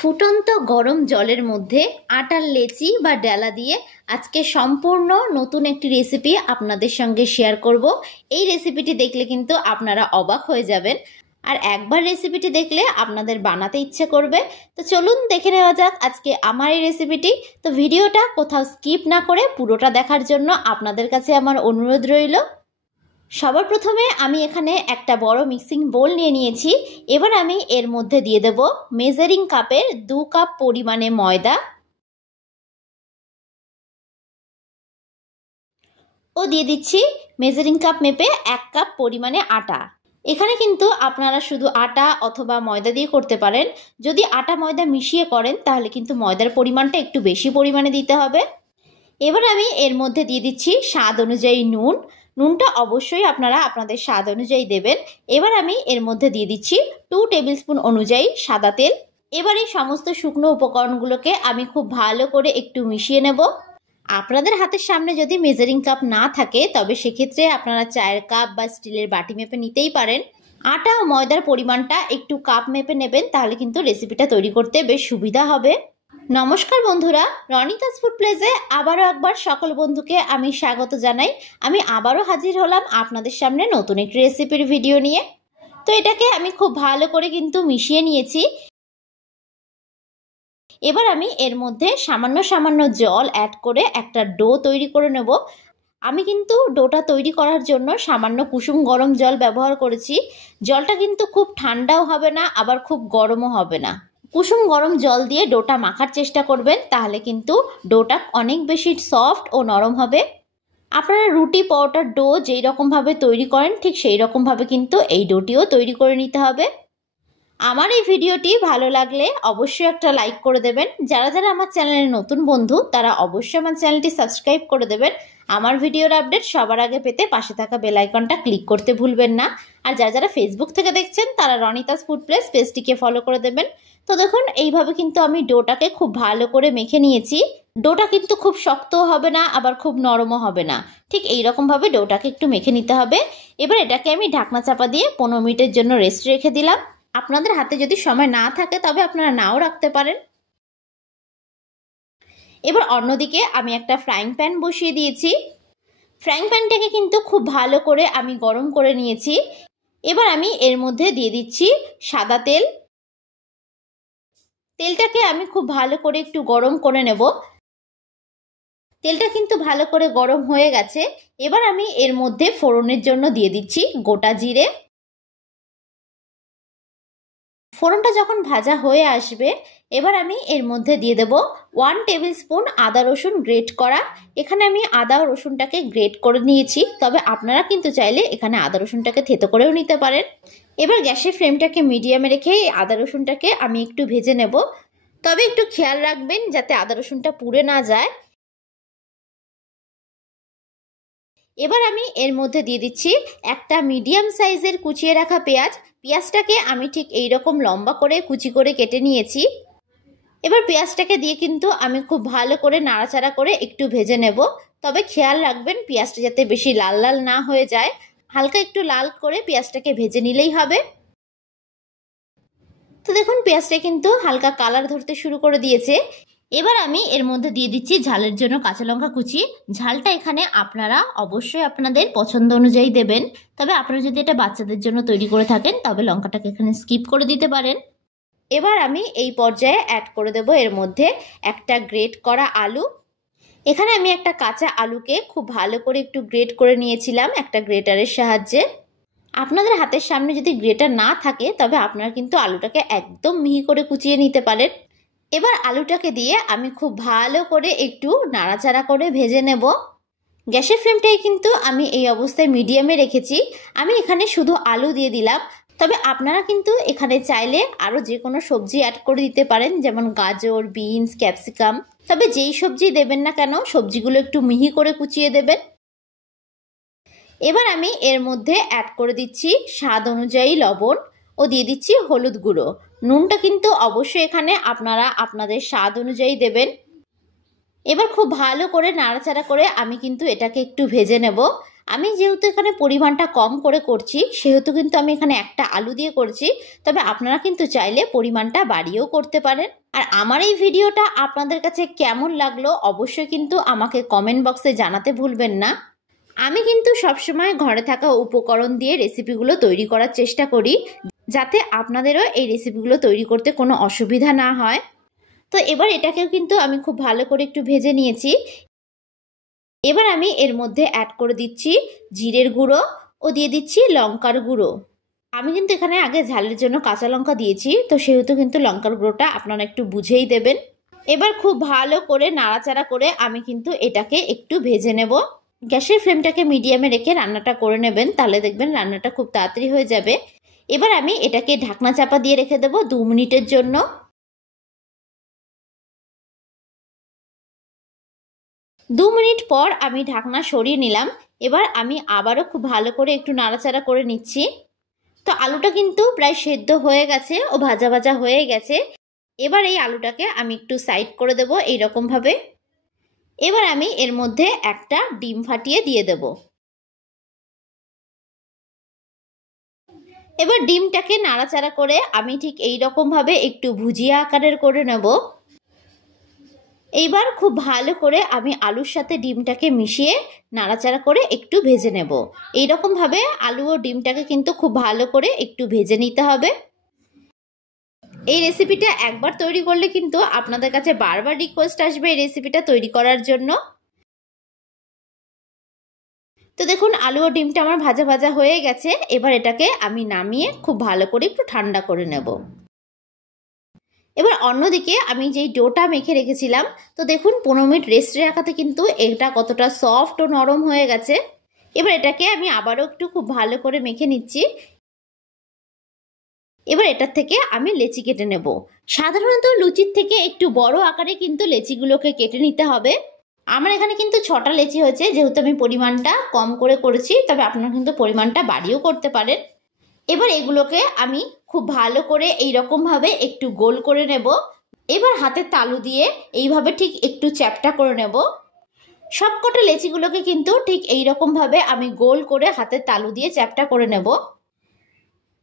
ফুটন্ত গরম জলের মধ্যে আটার লেচি বা ডালা দিয়ে আজকে সম্পূর্ণ নতুন একটি রেসিপি আপনাদের সঙ্গে শেয়ার করব। এই রেসিপিটি দেখলে কিন্তু আপনারা অবাক হয়ে যাবেন, আর একবার রেসিপিটি দেখলে আপনাদের বানাতে ইচ্ছে করবে। তো চলুন দেখে নেওয়া যাক আজকে আমার এই রেসিপিটি। তো ভিডিওটা কোথাও স্কিপ না করে পুরোটা দেখার জন্য আপনাদের কাছে আমার অনুরোধ রইল। সবার প্রথমে আমি এখানে একটা বড় মিক্সিং বোল নিয়ে নিয়েছি। এবার আমি এর মধ্যে দিয়ে দেব মেজারিং কাপের 2 কাপ পরিমাণে ময়দা ও দিয়ে দিচ্ছি মেজারিং কাপ মেপে 1 কাপ পরিমাণে আটা। এখানে কিন্তু আপনারা শুধু আটা অথবা ময়দা দিয়ে করতে পারেন। যদি আটা ময়দা মিশিয়ে করেন তাহলে কিন্তু ময়দার পরিমাণটা একটু বেশি পরিমাণে দিতে হবে। এবার আমি এর মধ্যে দিয়ে দিচ্ছি স্বাদ অনুযায়ী নুন। নুনটা অবশ্যই আপনারা আপনাদের স্বাদ অনুযায়ী দেবেন। এবার আমি এর মধ্যে দিয়ে দিচ্ছি 2 টেবিল স্পুন অনুযায়ী সাদা তেল। এবার এই সমস্ত শুকনো উপকরণগুলোকে আমি খুব ভালো করে একটু মিশিয়ে নেব। আপনাদের হাতের সামনে যদি মেজারিং কাপ না থাকে তবে সেক্ষেত্রে আপনারা চায়ের কাপ বা স্টিলের বাটি মেপে নিতেই পারেন। আটা ও ময়দার পরিমাণটা একটু কাপ মেপে নেবেন, তাহলে কিন্তু রেসিপিটা তৈরি করতে বেশ সুবিধা হবে। নমস্কার বন্ধুরা, রনিতাস ফুড প্লেসে আবারও একবার সকল বন্ধুকে আমি স্বাগত জানাই। আমি আবারও হাজির হলাম আপনাদের সামনে নতুন একটি রেসিপির ভিডিও নিয়ে। তো এটাকে আমি খুব ভালো করে কিন্তু মিশিয়ে নিয়েছি। এবার আমি এর মধ্যে সামান্য সামান্য জল অ্যাড করে একটা ডো তৈরি করে নেব। আমি কিন্তু ডোটা তৈরি করার জন্য সামান্য কুসুম গরম জল ব্যবহার করেছি। জলটা কিন্তু খুব ঠান্ডাও হবে না, আবার খুব গরমও হবে না। কুসুম গরম জল দিয়ে ডোটা মাখার চেষ্টা করবেন, তাহলে কিন্তু ডোটা অনেক বেশি সফট ও নরম হবে। আপনারা রুটি পরোটার ডো যেই রকমভাবে তৈরি করেন ঠিক সেই রকমভাবে কিন্তু এই ডোটিও তৈরি করে নিতে হবে। আমার এই ভিডিওটি ভালো লাগলে অবশ্যই একটা লাইক করে দেবেন। যারা যারা আমার চ্যানেলের নতুন বন্ধু তারা অবশ্যই আমার চ্যানেলটি সাবস্ক্রাইব করে দেবেন। আমার ভিডিওর আপডেট সবার আগে পেতে পাশে থাকা বেল আইকনটা ক্লিক করতে ভুলবেন না। আর যারা যারা ফেসবুক থেকে দেখছেন তারা রনিতাস ফুড প্লেস পেজটিকে ফলো করে দেবেন। তো দেখুন এইভাবে কিন্তু আমি ডোটাকে খুব ভালো করে মেখে নিয়েছি। ডোটা কিন্তু খুব শক্তও হবে না, আবার খুব নরমও হবে না। ঠিক এইরকমভাবে ডোটাকে একটু মেখে নিতে হবে। এবার এটাকে আমি ঢাকনা চাপা দিয়ে 15 মিনিটের জন্য রেস্ট রেখে দিলাম। আপনাদের হাতে যদি সময় না থাকে তবে আপনারা নাও রাখতে পারেন। এবার অন্যদিকে আমি একটা ফ্রাইং প্যান বসিয়ে দিয়েছি। ফ্রাইং প্যানটাকে কিন্তু খুব ভালো করে আমি গরম করে নিয়েছি। এবার আমি এর মধ্যে দিয়ে দিচ্ছি সাদা তেল। তেলটাকে আমি খুব ভালো করে একটু গরম করে নেব। তেলটা কিন্তু ভালো করে গরম হয়ে গেছে। এবার আমি এর মধ্যে ফোড়নের জন্য দিয়ে দিচ্ছি গোটা জিরে। ফোড়নটা যখন ভাজা হয়ে আসবে এবার আমি এর মধ্যে দিয়ে দেব 1 টেবিল স্পুন আদা রসুন গ্রেট করা। এখানে আমি আদা ও রসুনটাকে গ্রেট করে নিয়েছি, তবে আপনারা কিন্তু চাইলে এখানে আদা রসুনটাকে থেতো করেও নিতে পারেন। এবার গ্যাসের ফ্লেমটাকে মিডিয়ামে রেখে এই আদা রসুনটাকে আমি একটু ভেজে নেব, তবে একটু খেয়াল রাখবেন যাতে আদা রসুনটা পুড়ে না যায়। এবার আমি এর মধ্যে দিয়ে দিচ্ছি একটা মিডিয়াম সাইজের কুচিয়ে রাখা পেঁয়াজ। পেঁয়াজটাকে আমি ঠিক এইরকম লম্বা করে কুচি করে কেটে নিয়েছি। এবার পেঁয়াজটাকে দিয়ে কিন্তু আমি খুব ভালো করে নাড়াচাড়া করে একটু ভেজে নেব, তবে খেয়াল রাখবেন পেঁয়াজটা যাতে বেশি লাল লাল না হয়ে যায়। হালকা একটু লাল করে পেঁয়াজটাকে ভেজে নিলেই হবে। তো দেখুন পেঁয়াজটা কিন্তু হালকা কালার ধরতে শুরু করে দিয়েছে। এবার আমি এর মধ্যে দিয়ে দিচ্ছি ঝালের জন্য কাঁচা লঙ্কা কুচি। ঝালটা এখানে আপনারা অবশ্যই আপনাদের পছন্দ অনুযায়ী দেবেন, তবে আপনারা যদি এটা বাচ্চাদের জন্য তৈরি করে থাকেন তবে লঙ্কাটাকে এখানে স্কিপ করে দিতে পারেন। এবার আমি এই পর্যায়ে অ্যাড করে দেব এর মধ্যে একটা গ্রেট করা আলু। এখানে আমি একটা কাঁচা আলুকে খুব ভালো করে একটু গ্রেট করে নিয়েছিলাম একটা গ্রেটারের সাহায্যে। আপনাদের হাতের সামনে যদি গ্রেটার না থাকে তবে আপনারা কিন্তু আলুটাকে একদম মিহি করে কুচিয়ে নিতে পারেন। এবার আলুটাকে দিয়ে আমি খুব ভালো করে একটু নাড়াচাড়া করে ভেজে নেব। গ্যাসের ফ্লেমটাই কিন্তু আমি এই অবস্থায় মিডিয়ামে রেখেছি। আমি এখানে শুধু আলু দিয়ে দিলাম, তবে আপনারা কিন্তু এখানে চাইলে আরও যে কোনো সবজি অ্যাড করে দিতে পারেন, যেমন গাজর, বিনস, ক্যাপসিকাম। তবে যেই সবজি দেবেন না কেন সবজিগুলো একটু মিহি করে কুচিয়ে দেবেন। এবার আমি এর মধ্যে অ্যাড করে দিচ্ছি স্বাদ অনুযায়ী লবণ ও দিয়ে দিচ্ছি হলুদ গুঁড়ো। নুনটা কিন্তু অবশ্যই এখানে আপনারা আপনাদের স্বাদ অনুযায়ী দেবেন। এবার খুব ভালো করে নাড়াচাড়া করে আমি কিন্তু এটাকে একটু ভেজে নেব। আমি যেহেতু এখানে পরিমাণটা কম করে করছি সেহেতু কিন্তু আমি এখানে একটা আলু দিয়ে করছি, তবে আপনারা কিন্তু চাইলে পরিমাণটা বাড়িয়েও করতে পারেন। আর আমার এই ভিডিওটা আপনাদের কাছে কেমন লাগলো অবশ্যই কিন্তু আমাকে কমেন্ট বক্সে জানাতে ভুলবেন না। আমি কিন্তু সবসময় ঘরে থাকা উপকরণ দিয়ে রেসিপিগুলো তৈরি করার চেষ্টা করি, যাতে আপনাদেরও এই রেসিপিগুলো তৈরি করতে কোনো অসুবিধা না হয়। তো এবার এটাকেও কিন্তু আমি খুব ভালো করে একটু ভেজে নিয়েছি। এবার আমি এর মধ্যে অ্যাড করে দিচ্ছি জিরের গুঁড়ো ও দিয়ে দিচ্ছি লঙ্কার গুঁড়ো। আমি কিন্তু এখানে আগে ঝালের জন্য কাঁচা লঙ্কা দিয়েছি, তো সেহেতু কিন্তু লঙ্কার গুঁড়োটা আপনারা একটু বুঝেই দেবেন। এবার খুব ভালো করে নাড়াচাড়া করে আমি কিন্তু এটাকে একটু ভেজে নেব। গ্যাসের ফ্লেমটাকে মিডিয়ামে রেখে রান্নাটা করে নেবেন, তাহলে দেখবেন রান্নাটা খুব তাড়াতাড়ি হয়ে যাবে। এবার আমি এটাকে ঢাকনা চাপা দিয়ে রেখে দেবো 2 মিনিটের জন্য। 2 মিনিট পর আমি ঢাকনা সরিয়ে নিলাম। এবার আমি আবারও খুব ভালো করে একটু নাড়াচাড়া করে নিচ্ছি। তো আলুটা কিন্তু প্রায় সেদ্ধ হয়ে গেছে ও ভাজা ভাজা হয়ে গেছে। এবার এই আলুটাকে আমি একটু সাইড করে দেবো এইরকমভাবে। এবার আমি এর মধ্যে একটা ডিম ফাটিয়ে দিয়ে দেব। এবার ডিমটাকে নাড়াচাড়া করে আমি ঠিক এইরকমভাবে একটু ভুজিয়া আকারের করে নেব। এইবার খুব ভালো করে আমি আলুর সাথে ডিমটাকে মিশিয়ে নাড়াচাড়া করে একটু ভেজে নেব। এইরকমভাবে আলু ও ডিমটাকে কিন্তু খুব ভালো করে একটু ভেজে নিতে হবে। এই রেসিপিটা একবার তৈরি করলে কিন্তু আপনাদের কাছে বারবার রিকোয়েস্ট আসবে এই রেসিপিটা তৈরি করার জন্য। তো দেখুন আলু ও ডিমটা আমার ভাজা ভাজা হয়ে গেছে। এবার এটাকে আমি নামিয়ে খুব ভালো করে একটু ঠান্ডা করে নেব। এবার অন্যদিকে আমি যেই ডোটা মেখে রেখেছিলাম, তো দেখুন 15 মিনিট রেস্টে রাখাতে কিন্তু এটা কতটা সফট ও নরম হয়ে গেছে। এবার এটাকে আমি আবারও একটু খুব ভালো করে মেখে নিচ্ছি। এবার এটার থেকে আমি লেচি কেটে নেব। সাধারণত লুচির থেকে একটু বড় আকারে কিন্তু লেচিগুলোকে কেটে নিতে হবে। আমার এখানে কিন্তু 6টা লেচি হয়েছে, যেহেতু আমি পরিমাণটা কম করে করেছি, তবে আপনারা কিন্তু পরিমাণটা বাড়িয়েও করতে পারেন। এবার এগুলোকে আমি খুব ভালো করে এইরকমভাবে একটু গোল করে নেব। এবার হাতের তালু দিয়ে এইভাবে ঠিক একটু চ্যাপ্টা করে নেব। সবকটা লেচিগুলোকে কিন্তু ঠিক এইরকমভাবে আমি গোল করে হাতের তালু দিয়ে চ্যাপ্টা করে নেব।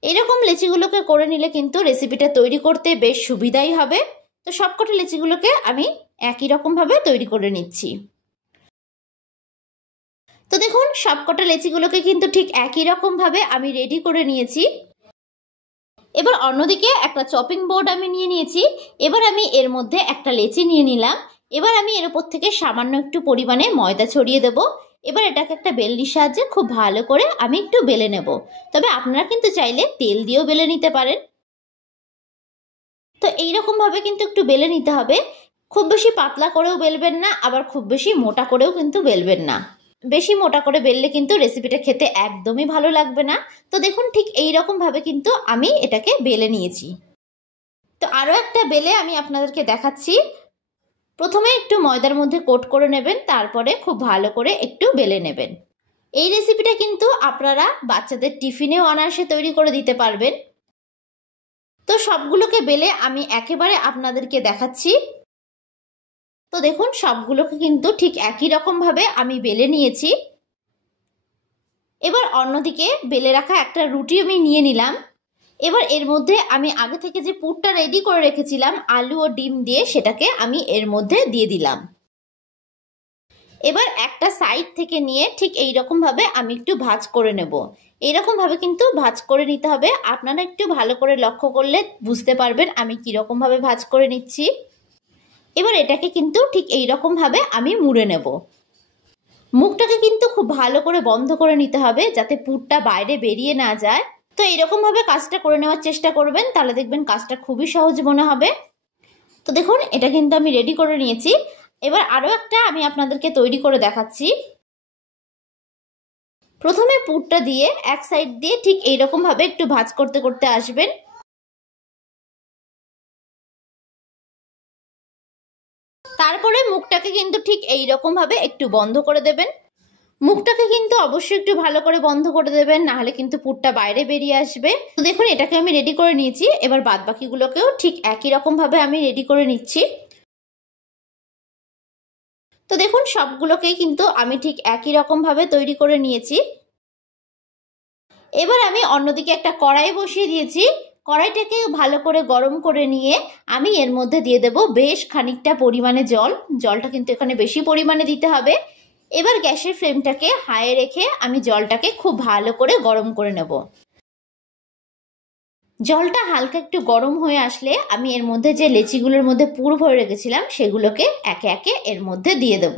এরকম লেচিগুলোকে করে নিলে কিন্তু রেসিপিটা তৈরি করতে বেশ সুবিধাই হবে। তো সবকটা লেচিগুলোকে আমি একই রকমভাবে তৈরি করে নিচ্ছি। তো দেখুন সবকটা লেচিগুলোকে কিন্তু ঠিক একই রকমভাবে আমি রেডি করে নিয়েছি। এবার অন্যদিকে একটা চপিং বোর্ড আমি নিয়ে নিয়েছি। এবার আমি এর মধ্যে একটা লেচি নিয়ে নিলাম। এবার আমি এর উপর থেকে সামান্য একটু পরিমাণে ময়দা ছড়িয়ে দেব। এবার এটাকে একটা বেলনির সাহায্যে খুব ভালো করে আমি একটু বেলে নেব। তবে আপনারা কিন্তু চাইলে তেল দিয়েও বেলে নিতে পারেন। তো এইরকমভাবে কিন্তু একটু বেলে নিতে হবে। খুব বেশি পাতলা করেও বেলবেন না, আবার খুব বেশি মোটা করেও কিন্তু বেলবেন না। বেশি মোটা করে বেললে কিন্তু রেসিপিটা খেতে একদমই ভালো লাগবে না। তো দেখুন ঠিক এইরকমভাবে কিন্তু আমি এটাকে বেলে নিয়েছি। তো আরও একটা বেলে আমি আপনাদেরকে দেখাচ্ছি। প্রথমে একটু ময়দার মধ্যে কোট করে নেবেন, তারপরে খুব ভালো করে একটু বেলে নেবেন। এই রেসিপিটা কিন্তু আপনারা বাচ্চাদের টিফিনেও অনায়াসে তৈরি করে দিতে পারবেন। তো সবগুলোকে বেলে আমি একেবারে আপনাদেরকে দেখাচ্ছি। তো দেখুন সবগুলোকে কিন্তু ঠিক একই রকমভাবে আমি বেলে নিয়েছি। এবার অন্যদিকে বেলে রাখা একটা রুটি আমি নিয়ে নিলাম। এবার এর মধ্যে আমি আগে থেকে যে পুরটা রেডি করে রেখেছিলাম আলু ও ডিম দিয়ে, সেটাকে আমি এর মধ্যে দিয়ে দিলাম। এবার একটা সাইড থেকে নিয়ে ঠিক এইরকমভাবে আমি একটু ভাঁজ করে নেব। এইরকমভাবে কিন্তু ভাঁজ করে নিতে হবে। আপনারা একটু ভালো করে লক্ষ্য করলে বুঝতে পারবেন আমি কীরকমভাবে ভাঁজ করে নিচ্ছি। এবার এটাকে কিন্তু ঠিক এইরকমভাবে আমি মুড়ে নেব। মুখটাকে কিন্তু খুব ভালো করে বন্ধ করে নিতে হবে, যাতে পুরটা বাইরে বেরিয়ে না যায়। তো এইরকমভাবে কাজটা করে নেওয়ার চেষ্টা করবেন, তাহলে দেখবেন কাজটা খুবই সহজ মনে হবে। তো দেখুন এটা কিন্তু আমি রেডি করে নিয়েছি। এবার আরও একটা আমি আপনাদেরকে তৈরি করে দেখাচ্ছি। প্রথমে পুরটা দিয়ে এক সাইড দিয়ে ঠিক এইরকমভাবে একটু ভাঁজ করতে করতে আসবেন। তারপরে মুখটাকে কিন্তু ঠিক এইরকমভাবে একটু বন্ধ করে দেবেন। মুখটাকে কিন্তু অবশ্যই একটু ভালো করে বন্ধ করে দেবেন, নাহলে কিন্তু পুরটা বাইরে বেরিয়ে আসবে। তো দেখুন এটাকে আমি রেডি করে নিয়েছি। এবার বাদ বাকিগুলোকেও ঠিক একই রকমভাবে আমি রেডি করে নিচ্ছি। তো দেখুন সবগুলোকেই কিন্তু আমি ঠিক একই রকমভাবে তৈরি করে নিয়েছি। এবার আমি অন্যদিকে একটা কড়াই বসিয়ে দিয়েছি। কড়াইটাকে ভালো করে গরম করে নিয়ে আমি এর মধ্যে দিয়ে দেব বেশ খানিকটা পরিমাণে জল। জলটা কিন্তু এখানে বেশি পরিমাণে দিতে হবে। এবার গ্যাসের ফ্লেমটাকে হাইয়ে রেখে আমি জলটাকে খুব ভালো করে গরম করে নেব। জলটা হালকা একটু গরম হয়ে আসলে আমি এর মধ্যে যে লেচিগুলোর মধ্যে পুর ভরে রেখেছিলাম সেগুলোকে একে একে এর মধ্যে দিয়ে দেব।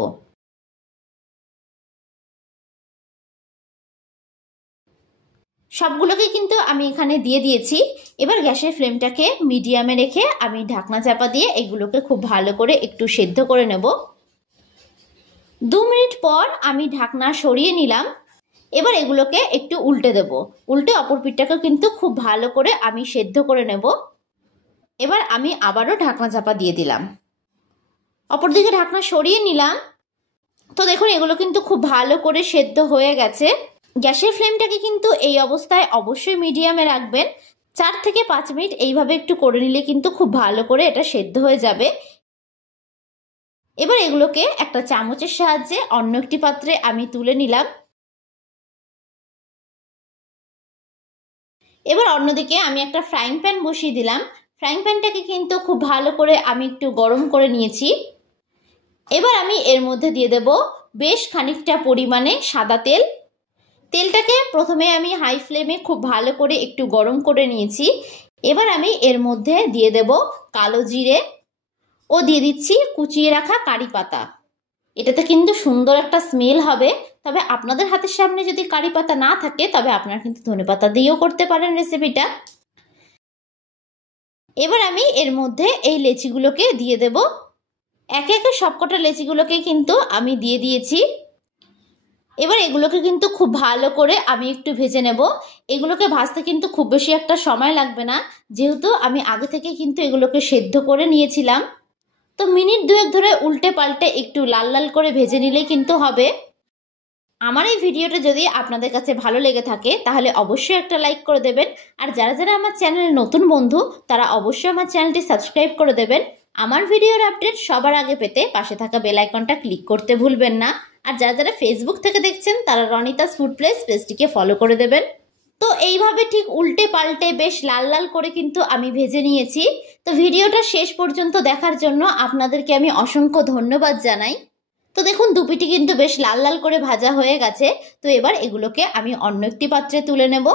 সবগুলোকে কিন্তু আমি এখানে দিয়ে দিয়েছি। এবার গ্যাসের ফ্লেমটাকে মিডিয়ামে রেখে আমি ঢাকনা চাপা দিয়ে এগুলোকে খুব ভালো করে একটু সেদ্ধ করে নেব। 2 মিনিট পর আমি ঢাকনা সরিয়ে নিলাম। এবার এগুলোকে একটু উল্টে দেব। উল্টে অপর পিঠটাকে কিন্তু খুব ভালো করে আমি সেদ্ধ করে নেব। এবার আমি আবারও ঢাকনা চাপা দিয়ে দিলাম। অপরদিকে ঢাকনা সরিয়ে নিলাম। তো দেখুন এগুলো কিন্তু খুব ভালো করে সেদ্ধ হয়ে গেছে। গ্যাসের ফ্লেমটাকে কিন্তু এই অবস্থায় অবশ্যই মিডিয়ামে রাখবেন। 4 থেকে 5 মিনিট এইভাবে একটু করে নিলে কিন্তু খুব ভালো করে এটা সেদ্ধ হয়ে যাবে। এবার এগুলোকে একটা চামচের সাহায্যে অন্য একটি পাত্রে আমি তুলে নিলাম। এবার অন্যদিকে আমি একটা ফ্রাইং প্যান বসিয়ে দিলাম। ফ্রাইং প্যানটাকে কিন্তু খুব ভালো করে আমি একটু গরম করে নিয়েছি। এবার আমি এর মধ্যে দিয়ে দেব বেশ খানিকটা পরিমাণে সাদা তেল। তেলটাকে প্রথমে আমি হাই ফ্লেমে খুব ভালো করে একটু গরম করে নিয়েছি। এবার আমি এর মধ্যে দিয়ে দেব কালো জিরে ও দিয়ে দিচ্ছি কুচিয়ে রাখা কারি পাতা। এটাতে কিন্তু সুন্দর একটা স্মেল হবে। তবে আপনাদের হাতের সামনে যদি কারি পাতা না থাকে তবে আপনারা কিন্তু ধনেপাতা দিয়েও করতে পারেন রেসিপিটা। এবার আমি এর মধ্যে এই লেচিগুলোকে দিয়ে দেব। একে একে সবকটা লেচিগুলোকে কিন্তু আমি দিয়ে দিয়েছি। এবার এগুলোকে কিন্তু খুব ভালো করে আমি একটু ভেজে নেব। এগুলোকে ভাজতে কিন্তু খুব বেশি একটা সময় লাগবে না, যেহেতু আমি আগে থেকে কিন্তু এগুলোকে সেদ্ধ করে নিয়েছিলাম। তো মিনিট 2 ধরে উল্টে পাল্টে একটু লাল লাল করে ভেজে নিলেই কিন্তু হবে। আমার এই ভিডিওটা যদি আপনাদের কাছে ভালো লেগে থাকে তাহলে অবশ্যই একটা লাইক করে দেবেন। আর যারা যারা আমার চ্যানেলের নতুন বন্ধু তারা অবশ্যই আমার চ্যানেলটি সাবস্ক্রাইব করে দেবেন। আমার ভিডিওর আপডেট সবার আগে পেতে পাশে থাকা বেল আইকনটা ক্লিক করতে ভুলবেন না। আর যারা যারা ফেসবুক থেকে দেখছেন তারা রনিতাস ফুড প্লেস পেজটিকে ফলো করে দেবেন। তো এইভাবে ঠিক উল্টে পাল্টে বেশ লাল লাল করে কিন্তু আমি ভেজে নিয়েছি। তো ভিডিওটা শেষ পর্যন্ত দেখার জন্য আপনাদেরকে আমি অসংখ্য ধন্যবাদ জানাই। তো দেখুন দুপিটি কিন্তু বেশ লাল লাল করে ভাজা হয়ে গেছে। তো এবার এগুলোকে আমি অন্য একটি পাত্রে তুলে নেব।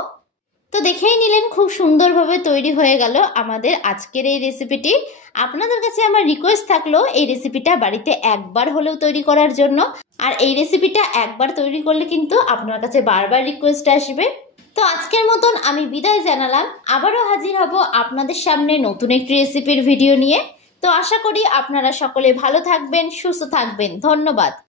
তো দেখেই নিলেন খুব সুন্দরভাবে তৈরি হয়ে গেল আমাদের আজকের এই রেসিপিটি। আপনাদের কাছে আমার রিকোয়েস্ট থাকলো এই রেসিপিটা বাড়িতে একবার হলেও তৈরি করার জন্য। আর এই রেসিপিটা একবার তৈরি করলে কিন্তু আপনার কাছে বারবার রিকোয়েস্ট আসবে। তো আজকের মতন আমি বিদায় জানালাম। আবারও হাজির হব আপনাদের সামনে নতুন একটি রেসিপির ভিডিও নিয়ে। তো আশা করি আপনারা সকলে ভালো থাকবেন, সুস্থ থাকবেন। ধন্যবাদ।